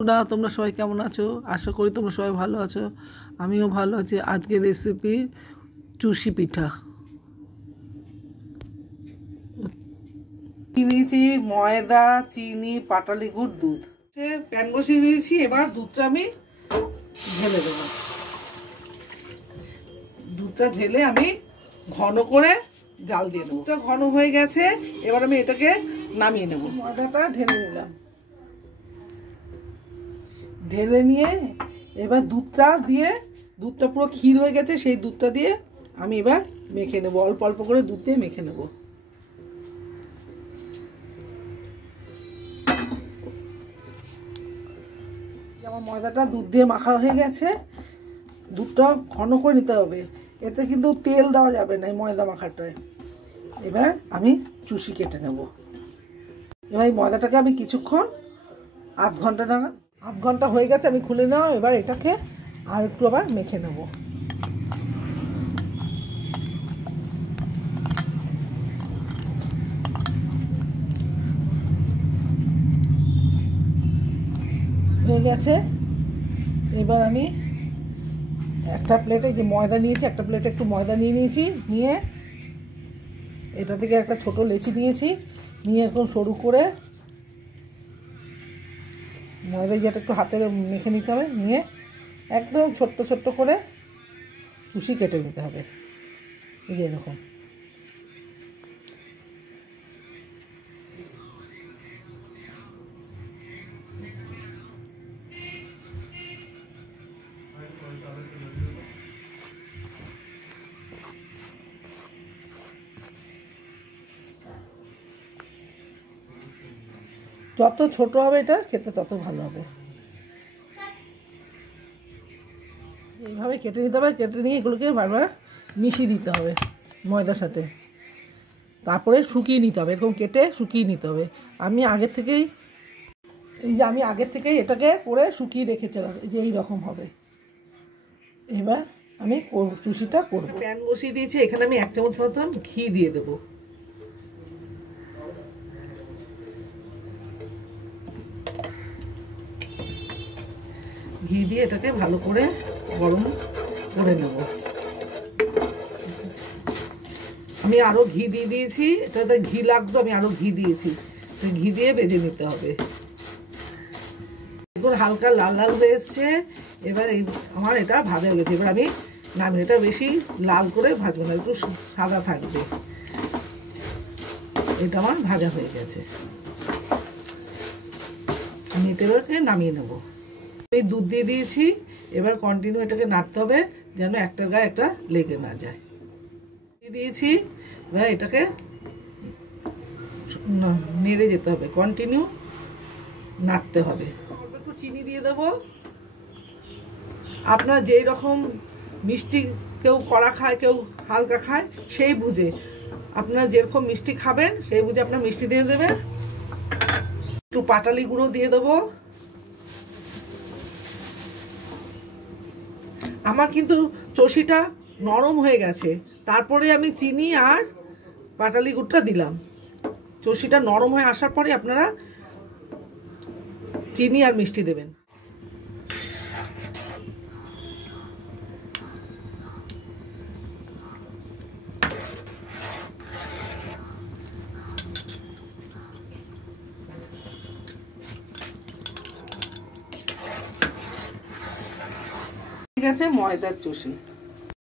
না, তোমরা সবাই কেমন আছো? আশা করি তোমরা সবাই ভালো আছো। আমিও ভালো আছি। আজকের রেসিপি চুষি পিঠা। নিয়েছি ময়দা, চিনি, পাটালি গুড়, দুধ। প্যান বসিয়ে দিয়েছি, এবার দুধটা আমি ঢেলে দেবো। দুধটা ঢেলে আমি ঘন করে জাল দিয়ে দেবো। দুধটা ঘন হয়ে গেছে, এবার আমি এটাকে নামিয়ে নেব। ময়দাটা ঢেলে নিলাম, ঢেলে নিয়ে এবার দুধটা পুরো ক্ষীর হয়ে গেছে, সেই দুধটা দিয়ে আমি এবার মেখে নেবো। অল্প অল্প করে দুধ দিয়ে মেখে নেব। আমার ময়দাটা দুধ দিয়ে মাখা হয়ে গেছে। দুধটা ঘন করে নিতে হবে, এতে কিন্তু তেল দেওয়া যাবে না এই ময়দা মাখাটায়। এবার আমি চুষি কেটে নেব। এবার এই ময়দাটাকে আমি কিছুক্ষণ আধ ঘন্টা হয়ে গেছে, আমি খুলে নেওয়া। এবার এটাকে আর একটু আবার মেখে নেব। হয়ে গেছে। এবার আমি একটা প্লেটে যে ময়দা নিয়েছি, একটা প্লেটে একটু ময়দা নিয়েছি, নিয়ে এটা থেকে একটা ছোট লেচি নিয়েছি, নিয়ে এরকম সরু করে ময়দা যেটা একটু হাতে মেখে নিতে হবে, নিয়ে একদম ছোট্ট ছোট্ট করে চুষি কেটে নিতে হবে। এই যে এরকম। যত ছোট হবে এটা খেতে তত ভালো হবে। এইভাবে কেটে নিতে হবে। কেটে নিয়ে এগুলোকে বারবার মিশিয়ে দিতে হবে ময়দার সাথে, তারপরে শুকিয়ে নিতে হবে। এরকম কেটে শুকিয়ে নিতে হবে। আমি আগের থেকেই এটাকে করে শুকিয়ে রেখেছিলাম। এই যে এইরকম হবে। এবার আমি চুষিটা করব। প্যান বসিয়ে দিয়েছি, এখানে আমি 1 চামচ মতন ঘি দিয়ে দেবো। ঘি দিয়ে এটাকে ভালো করে গরম করে নেব। আমি আরো ঘি দিয়ে দিয়েছি, এটাতে ঘি লাগতো, আমি আরো ঘি দিয়েছি। ঘি দিয়ে ভেজে নিতে হবে। হালকা লাল লাল হয়ে এসছে। এবার আমার এটা ভাজা হয়ে গেছে। এবার আমি নামিয়ে, এটা বেশি লাল করে ভাজবো না, একটু সাদা থাকবে। এটা আমার ভাজা হয়ে গেছে। আমি এটাকে নামিয়ে নেব। এই দুধ দিয়ে দিয়েছি, এবার কন্টিনিউ এটাকে নাড়তে হবে যেন একটার গায়ে একটা লেগে না যায়। দিয়েছি, এবার এটাকে নেড়ে যেতে হবে, কন্টিনিউ নাড়তে হবে। একটু চিনি দিয়ে দেবো। আপনার যেই রকম মিষ্টি, কেউ কড়া খায়, কেউ হালকা খায়, সেই বুঝে আপনার যেরকম মিষ্টি খাবেন সেই বুঝে আপনার মিষ্টি দিয়ে দেবেন। একটু পাটালি গুঁড়ো দিয়ে দেবো। আমার কিন্তু চষিটা নরম হয়ে গেছে, তারপরে আমি চিনি আর পাটালি গুড়টা দিলাম। চষিটা নরম হয়ে আসার পরে আপনারা চিনি আর মিষ্টি দেবেন। ঠিক আছে, ময়দার চষি।